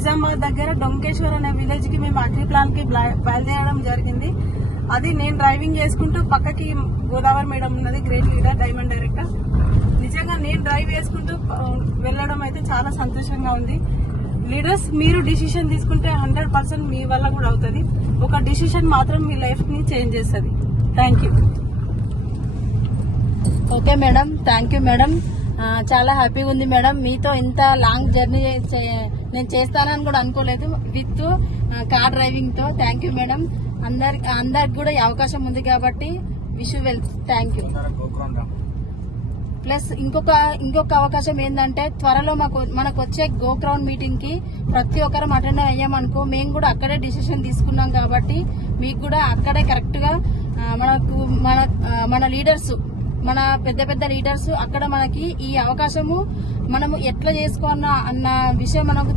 నిజామాబాద్ దగ్గర డొంకేశ్వర్ అనే విలేజ్ కి మేము అగ్రి ప్లాన్ కి బయలుదేరడం జరిగింది. అది నేను డ్రైవింగ్ చేసుకుంటూ పక్కకి గోదావరి మేడం ఉన్నది, గ్రేట్ లీడర్, డైమండ్ డైరెక్టర్. నిజంగా నేను డ్రైవ్ చేసుకుంటూ వెళ్ళడం అయితే చాలా సంతోషంగా ఉంది. లీడర్స్, మీరు డిసిషన్ తీసుకుంటే 100% మీ వల్ల కూడా అవుతుంది. ఒక డిసిషన్ మాత్రం మీ లైఫ్ ని చేంజ్ చేస్తుంది. Thank you. Okay madam, thank you madam. చాలా హ్యాపీగా ఉంది మేడం. మీతో ఇంత లాంగ్ జర్నీ నేను చేస్తానని కూడా అనుకోలేదు, విత్ కార్ డ్రైవింగ్ తో. Thank you madam. అందరికి కూడా ఈ అవకాశం ఉంది కాబట్టి wish you well. Thank you. Plus ఇంకొక అవకాశం ఏంటంటే, త్వరలో మనకు వచ్చే గో క్రౌన్ మీటింగ్ కి ప్రతి ఒక్కరం అటెండ్ అయ్యామనుకో, మేము కూడా అక్కడే డిసిషన్ తీసుకున్నాం కాబట్టి మీకు కూడా అక్కడే కరెక్ట్ గా మన లీడర్స్, మన పెద్ద లీడర్స్ అక్కడ మనకి ఈ అవకాశము మనము ఎట్లా చేసుకోవాలన్న విషయం మనకు